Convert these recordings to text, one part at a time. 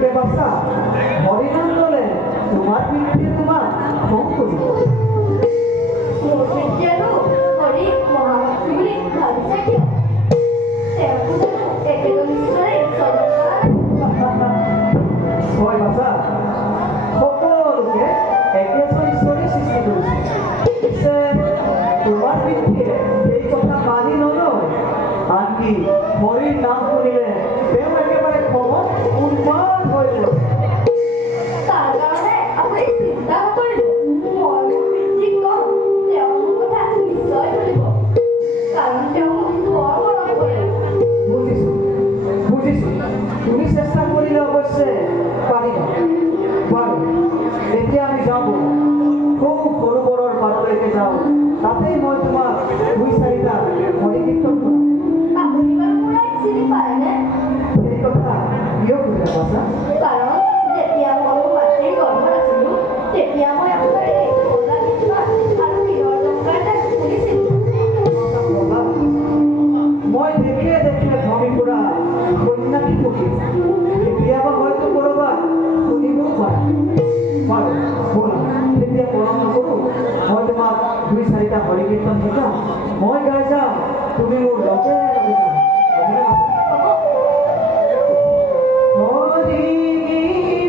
এদিকে বাসা হৰিনাম বলে তোমাৰ পিঠে তোমাৰ ফোন কৰিব হয় বাসা সকলোকে একেজন ঈশ্বৰে সৃষ্টি কৰিছে পিছে তোমাৰ পিতৃয়ে এই কথা মানি নলয় আনকি হৰিৰ নাম শুনিলে তেওঁ একেবাৰে খঙত উন্মাদ হৈ পৰে তাৰ কাৰণে আপুনি চিন্তা নকৰিব মই মোৰ পিতৃক কম তেওঁ মোৰ কথা নিশ্চয় শুনিব কাৰণ তেওঁ মোক বৰ মৰম কৰে বুজিছো বুজিছো তুমি চেষ্টা কৰিলে অৱশ্যে পাৰিবা বাৰু এতিয়া আমি যাওঁ খুব সৰোবৰৰ পাৰলৈকে যাওঁ তাতেই মই তোমাক দুই চাৰিটা হৰি কীৰ্তন কৰিম আপুনি বাৰু মোৰ আইক চিনি পায়নে এই কথা কিয় সুধিলা বাছা কাৰণ যেতিয়া মই মোৰ মাতৃৰ গৰ্ভত আছিলোঁ তেতিয়া মই আপোনাৰ এই কলা গীতমান আৰু হীৰৰ জংকাৰ তাক শুনিছিলোঁ মই দেখে দেখে ভ্ৰমি ফুৰা সন্যাসী পক্ষী কেতিয়াবা হয়তো ক'ৰবাত শুনিবও পাৰা বাৰু ব'লা এতিয়া পৰম নকৰোঁ মই তোমাক দুই চাৰিটা হৰি কীৰ্তন শিকাম মই গাই যাম তুমি মোৰ লগে লগে গাবা। হ'বনে বাছা? হৰি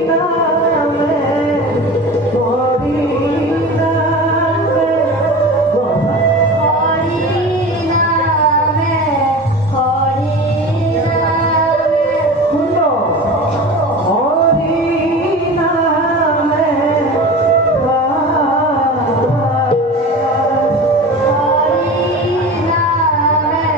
নামে হৰি নামে বাছা হৰি নামে সুন্দৰ হৰি নামে হৰি নামে